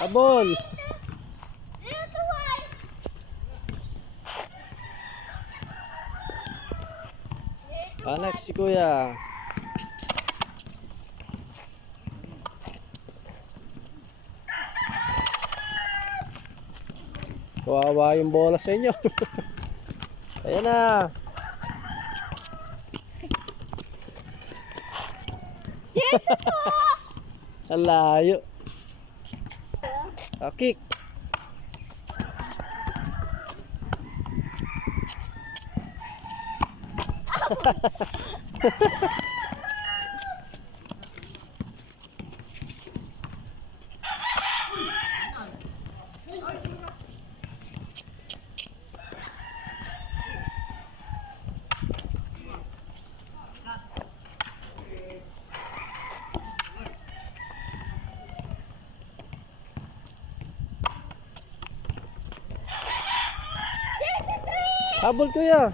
Habol. Next si Kuya. Kawawa yung bola sa inyo. Ayan na. Ang layo. Kick. Habol Kuya.